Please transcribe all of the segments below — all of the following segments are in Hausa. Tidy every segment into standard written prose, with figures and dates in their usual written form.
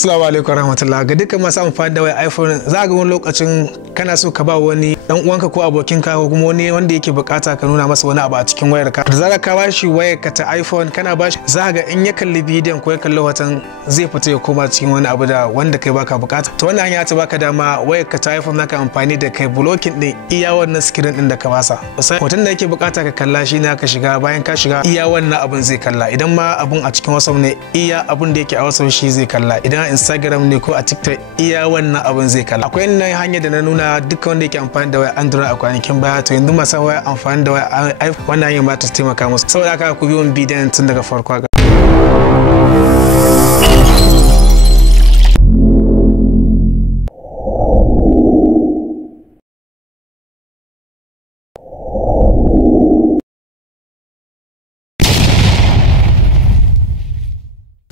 Assalamu alaikum warahmatullahi. Ga dukkan masu amfani da wayar iPhone za ga wani lokacin kana so ka ba wani dan uwanka ko abokinka ko kuma wani wanda yake bukata ka nuna masa wani abu a cikin wayarka. Da zarar ka bashi wayarka ta iPhone kana bashi za ga in ya kalli bidiyon ko ya kalli hoton zai fita ya koma cikin wani abu da wanda kai baka bukata. To wannan hanya ta baka dama wayarka ta iPhone zaka amfani da kai blocking din iya wannan screen din da ka basa. Hoton da yake bukata ka kalla shi ne ka shiga, bayan ka shiga iya wannan abun zai kalla. Idan ma abun a cikin WhatsApp ne iya abun da yake a WhatsApp shi zai kalla. Idan Instagram ne ko a TikTok iya wannan abun zai kalla. Akwai nan hanya da na nuna duka wanda yake amfani da wayar Android a kwanakin baya, to yanzu masu wayar amfani da wayar iPhone wannan hanya ma ta taimaka musu. Saboda haka ku biyo bidiyon tun daga farko.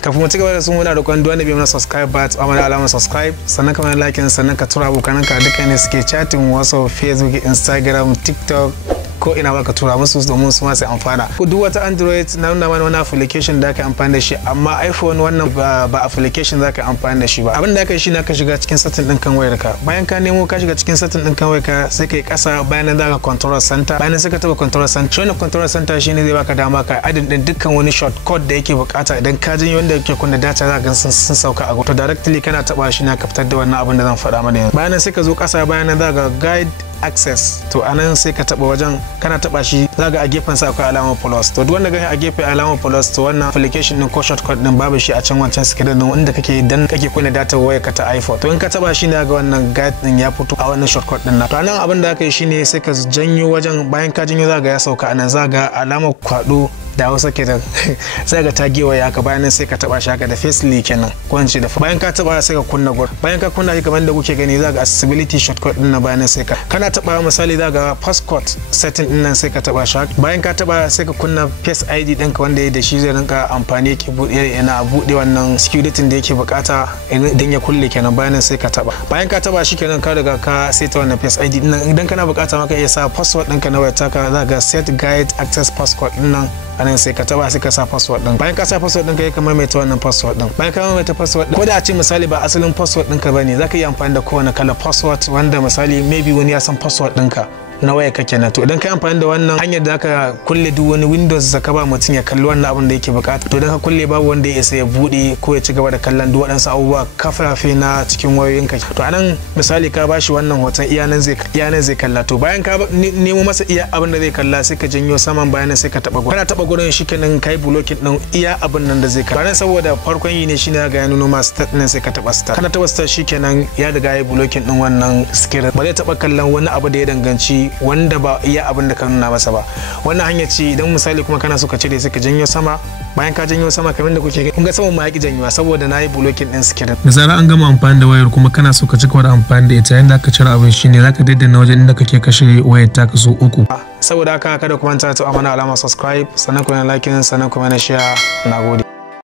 Kafin mu ci gaba da sun muna da kwan duwanda bai mana subscribe ba ta mana alamar subscribe, sannan ka mana like, sannan ka tura abokananka duka ne suke chatting WhatsApp, Facebook, Instagram, TikTok ko ina ba ka tura musu domin su ma su amfana. Duk wata Android na nuna mana wani application da ka amfani da shi, amma iPhone wannan ba application za ka amfani da shi ba. Abin da ka yi shi na ka shiga cikin setting din kan wayarka. Bayan ka nemo ka shiga cikin setting din kan wayarka sai kai kasa, bayan nan za ka control center, bayan sai ka taba control center. Wannan control center shine zai baka dama ka adin din dukkan wani shortcut da yake bukata. Idan ka jin wanda yake kunna data za ka sun sauka a to directly kana taba shi na ka fitar da wannan abin da zan faɗa mana yanzu. Bayan nan sai ka zo kasa, bayan nan za ka guide access, to anan sai ka taba wajen, kana taba shi zaga a gefen sa akwai alamar plus. To duk wanda gani a gefe alamar plus, to wannan application din ko shortcut din babu shi a can wancan screen din wanda kake dan kake kunna data wayar ka ta iPhone. To in ka taba shi ne ga wannan guide din ya fito a wannan shortcut din na. To anan abin da aka yi shine sai ka janyo wajen, bayan ka janyo zaga ya sauka anan, zaga alamar kwado da Hausa kenan sai ga ta gewaya haka, bayan nan sai ka taba shi haka da facely kenan ko in ce da bayan ka taba sai ka kunna gur, bayan ka kunna shi kamar da kuke gani zaga accessibility shortcut din na, bayan sai ka kana taba misali zaga passcode setting din nan sai ka taba shi, bayan ka taba sai ka kunna face ID ɗinka wanda ya da shi zai rinka amfani yake yana bude wannan security da yake bukata idan ya kulle kenan, bayan nan sai ka taba, bayan ka taba shi kenan ka riga ka seta wannan face ID din nan. Idan kana bukata maka iya sa password ɗinka na wayar ka zaga set guide access passcode din nan, anan sai ka taba sai ka sa password din. Bayan ka sa password din kai ka maimaita wannan password din. Bayan ka maimaita password din, ko da a ce misali ba asalin password ɗinka bane, zaka yi amfani da kowane kala password wanda misali maybe wani ya san password ɗinka na waya kake na. To idan ka amfani da wannan hanyar da aka kulle duk wani Windows da ka ba mutum ya kalli wannan abin da yake bukata, to idan ka kulle babu wanda ya isa ya bude ko ya ci gaba da kallon duk waɗansu abubuwa kafafe na cikin wayoyinka. To anan misali ka bashi wannan hoton iyanan zai kalla. To bayan ka nemo masa iya abin da zai kalla sai ka janyo saman, bayan sai ka taba gurin. Kana taba gurin shikenan kai blocking din iya abin nan da zai kalla. Bayan saboda farkon yi ne shine ga ya nuno ma start din sai ka taba start. Kana taba start shikenan ya riga ya blocking din wannan screen. Ba zai taba kallon wani abu da ya danganci wanda ba iya abin da ka nuna masa ba. Wannan hanya ce idan misali kuma kana so ka cire sai ka janyo sama, bayan ka janyo sama kamar da kuke kun ga saman ma yaki janyowa saboda nayi blocking din screen. Da zarar an gama amfani da wayar kuma kana so ka ci gaba da amfani da ita, yanda ka cire abin shine zaka daddana wajen inda kake kashe wayar ta kaso 3. Saboda haka kada ku manta ta amana alamar subscribe, sannan ku na like, sannan ku na share. Nagode.